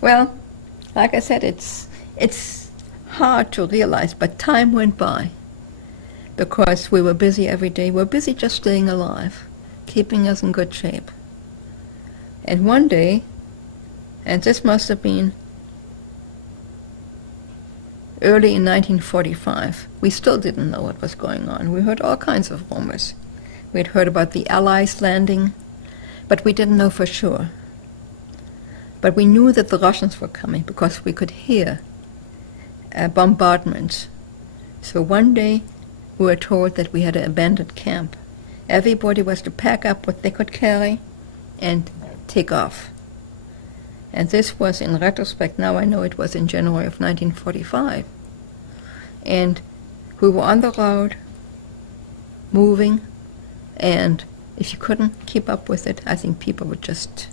Well, like I said, it's hard to realize, but time went by because we were busy every day. We were busy just staying alive, keeping us in good shape. And one day, and this must have been early in 1945, we still didn't know what was going on. We heard all kinds of rumors. We had heard about the Allies landing, but we didn't know for sure. But we knew that the Russians were coming because we could hear bombardments. So one day we were told that we had an abandoned camp. Everybody was to pack up what they could carry and take off. And this was, in retrospect, now I know it was in January of 1945. And we were on the road, moving, and if you couldn't keep up with it, I think people would just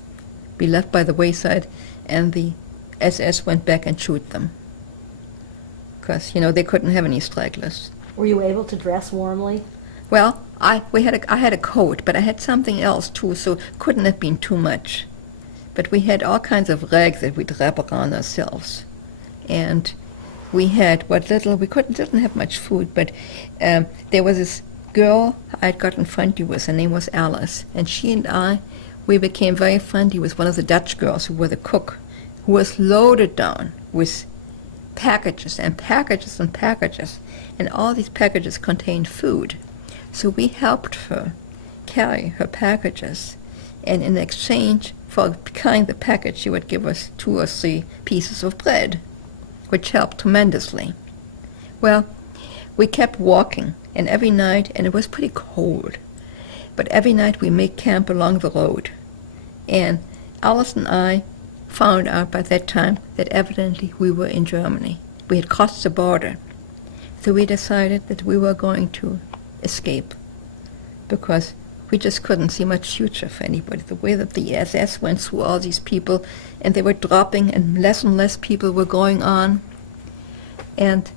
be left by the wayside, and the SS went back and shoot them. Because, they couldn't have any stragglers. Were you able to dress warmly? Well, I had a coat, but I had something else too, so couldn't have been too much. But we had all kinds of rags that we'd wrap around ourselves. And we had what little, didn't have much food, but there was this girl I'd gotten friendly with. Her name was Alice. And she and I, we became very friendly with one of the Dutch girls who were the cook, who was loaded down with packages and packages and packages. And all these packages contained food. So we helped her carry her packages. And in exchange for carrying the package, she would give us 2 or 3 pieces of bread, which helped tremendously. Well, we kept walking, and every night, and it was pretty cold, but every night we made camp along the road. And Alice and I found out by that time that evidently we were in Germany. We had crossed the border. So we decided that we were going to escape because we just couldn't see much future for anybody. The way that the SS went through all these people, and they were dropping, and less people were going on. And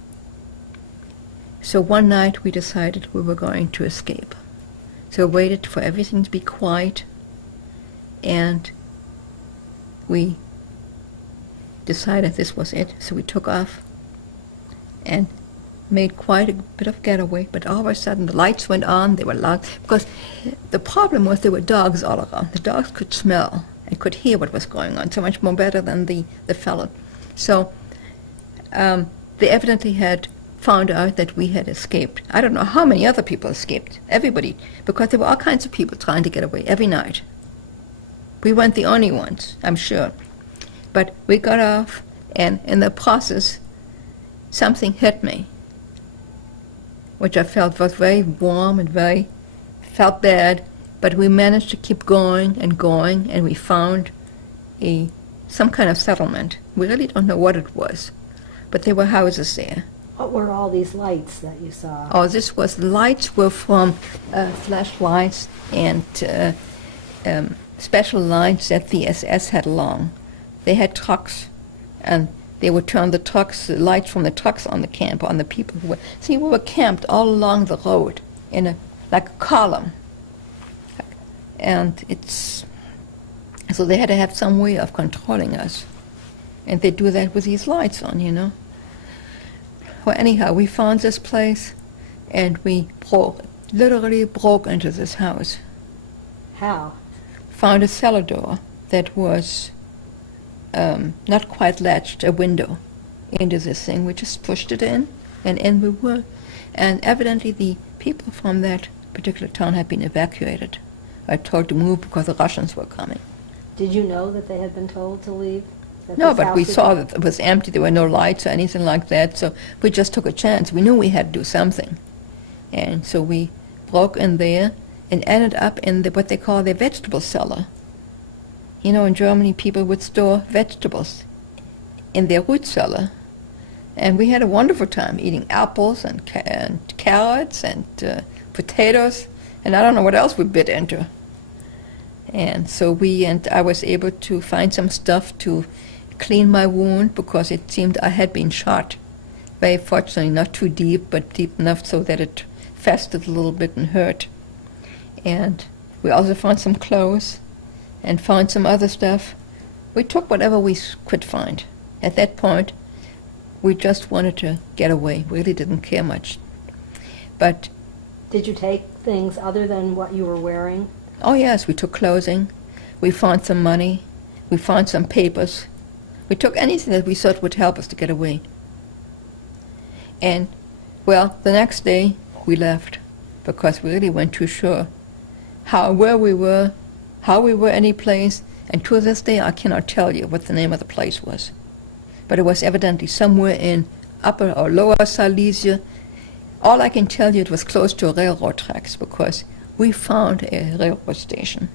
so one night we decided we were going to escape. So we waited for everything to be quiet, and we decided this was it. So we took off and made quite a bit of getaway, but all of a sudden the lights went on. They were loud, because the problem was there were dogs all around. The dogs could smell and could hear what was going on, so much more better than the fellow. So they evidently had found out that we had escaped. I don't know how many other people escaped. Everybody, because there were all kinds of people trying to get away every night. We weren't the only ones, I'm sure. But we got off, and in the process, something hit me, which I felt was very warm and felt bad, but we managed to keep going, and we found some kind of settlement. We really don't know what it was, but there were houses there. What were all these lights that you saw? Oh, the lights were from flashlights and special lights that the SS had along. They had trucks, and they would turn the lights from the trucks on the camp, on the people who were... See, we were camped all along the road in like a column. And so they had to have some way of controlling us. And they do that with these lights on, Well, anyhow, we found this place, and we literally broke into this house. How? Found a cellar door that was not quite latched, a window into this thing. We just pushed it in, and in we were. And evidently the people from that particular town had been evacuated. I told to move because the Russians were coming. Did you know that they had been told to leave? No, but we saw that it was empty. There were no lights or anything like that, so we just took a chance. We knew we had to do something. And so we broke in there and ended up in what they call their vegetable cellar. In Germany, people would store vegetables in their root cellar. And we had a wonderful time eating apples and carrots and potatoes, and I don't know what else we bit into. And so I was able to find some stuff to clean my wound, because it seemed I had been shot. Very fortunately, not too deep, but deep enough so that it festered a little bit and hurt. And we also found some clothes and found some other stuff We took whatever we could find. At that point, we just wanted to get away. We really didn't care much. But, Did you take things other than what you were wearing? oh yes, we took clothing. We found some money. We found some papers. We took anything that we thought would help us to get away. And, well, the next day we left because we really weren't too sure where we were, how we were any place, and to this day I cannot tell you what the name of the place was. But it was evidently somewhere in Upper or Lower Silesia. All I can tell you, it was close to railroad tracks because we found a railroad station.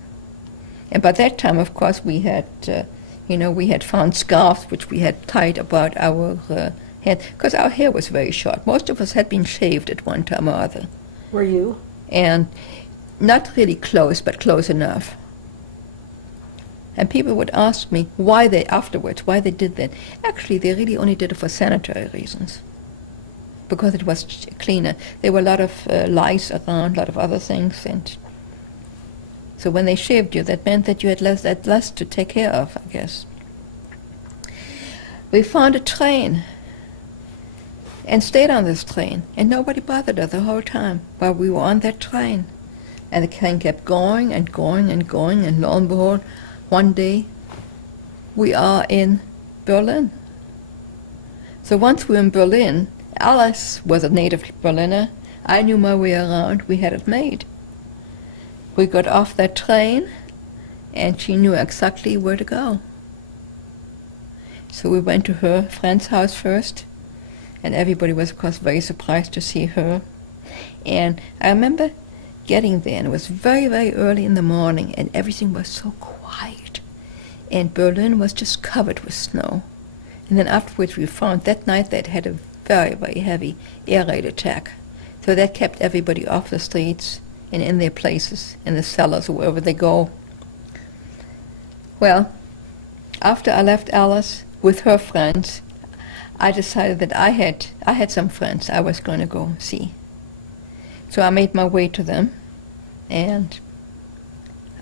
And by that time, of course, we had, we had found scarves which we had tied about our head, because our hair was very short. Most of us had been shaved at one time or other. Were you? And not really close, but close enough. And people would ask me why they did that. Actually, they really only did it for sanitary reasons, because it was cleaner. There were a lot of lice around, a lot of other things, and so when they shaved you, that meant that you had less to take care of, I guess. We found a train and stayed on this train, and nobody bothered us the whole time while we were on that train. And the train kept going and going and going, and lo and behold, one day we are in Berlin. So once we were in Berlin, Alice was a native Berliner. I knew my way around. We had it made. We got off that train, and she knew exactly where to go. So we went to her friend's house first, and everybody was, of course, very surprised to see her. And I remember getting there, and it was very, very early in the morning, and everything was so quiet. And Berlin was just covered with snow. And then afterwards we found that night they'd had a very, very heavy air raid attack. So that kept everybody off the streets and in their places, in the cellars, or wherever they go. Well, after I left Alice with her friends, I decided that I had some friends I was going to go see. So I made my way to them, and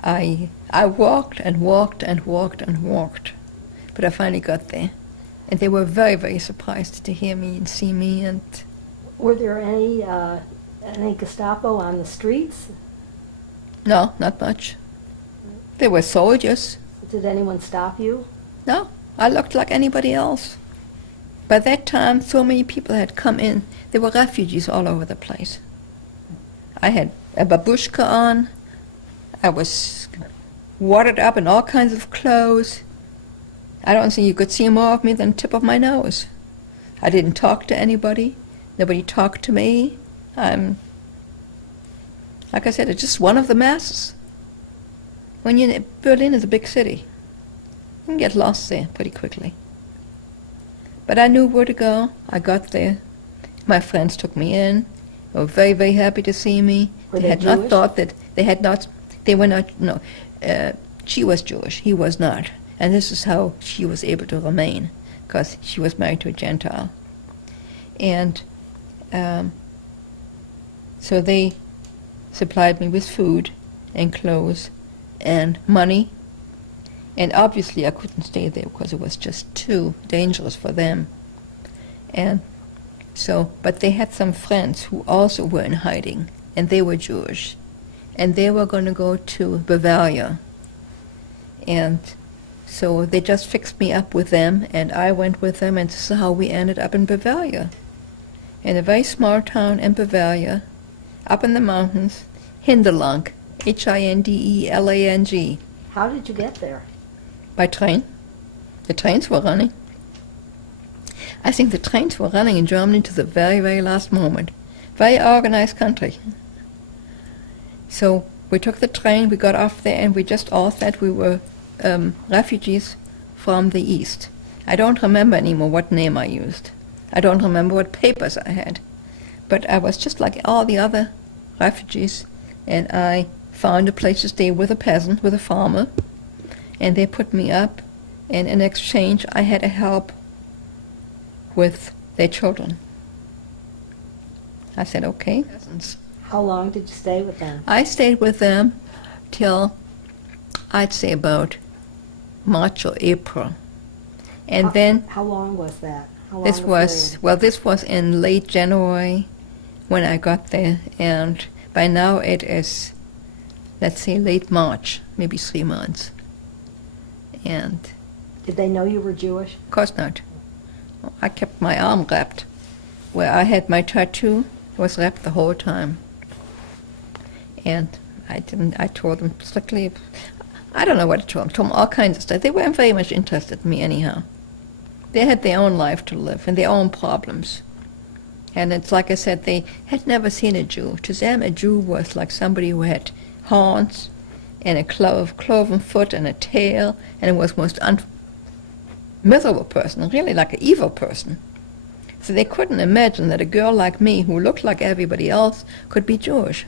I walked and walked and walked and walked, but I finally got there. And they were very, very surprised to hear me and see me. And Were there any Gestapo on the streets? no, not much. There were soldiers. Did anyone stop you? No, I looked like anybody else. By that time, so many people had come in. There were refugees all over the place. I had a babushka on. I was wadded up in all kinds of clothes. I don't think you could see more of me than the tip of my nose. I didn't talk to anybody. Nobody talked to me. I'm, like I said, it's just one of the masses. Berlin is a big city. You can get lost there pretty quickly. But I knew where to go. I got there. My friends took me in. They were very, very happy to see me. Were They they had Jewish? not thought that they were not, no. She was Jewish, he was not. And this is how she was able to remain, because she was married to a Gentile. And so they supplied me with food and clothes and money. And obviously I couldn't stay there because it was just too dangerous for them. And so, but they had some friends who also were in hiding, and they were Jewish. And they were going to go to Bavaria. And so they just fixed me up with them, and I went with them, and this is how we ended up in Bavaria. In a very small town in Bavaria, up in the mountains, Hindelang, Hindelang. How did you get there? By train. The trains were running. I think the trains were running in Germany to the very, very last moment. Very organized country. So we took the train, we got off there, and we just all said we were refugees from the East. I don't remember anymore what name I used. I don't remember what papers I had. But I was just like all the other refugees, and I found a place to stay with a peasant, with a farmer, and they put me up, and in exchange I had to help with their children. I said, okay. How long did you stay with them? I stayed with them till, I'd say, about March or April. And How- then How long was that? How long this a was, period? well, this was in late January when I got there, and by now it is, let's say, late March, maybe 3 months. And Did they know you were Jewish? of course not. I kept my arm wrapped. Where I had my tattoo, it was wrapped the whole time. And I told them strictly, I don't know what I told them all kinds of stuff. They weren't very much interested in me anyhow. They had their own life to live and their own problems. And it's like I said, they had never seen a Jew. To them, a Jew was like somebody who had horns and a cloven foot and a tail, and it was most miserable person, really like an evil person. So they couldn't imagine that a girl like me, who looked like everybody else, could be Jewish.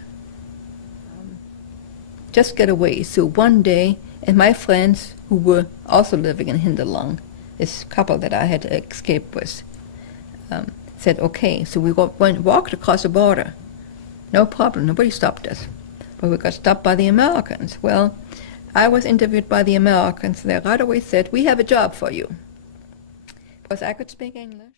Just get away. So one day, and my friends who were also living in Hinterland, this couple that I had escaped with, said, okay, so we walked across the border. No problem, nobody stopped us. But we got stopped by the Americans. Well, I was interviewed by the Americans. They right away said, we have a job for you. Because I could speak English.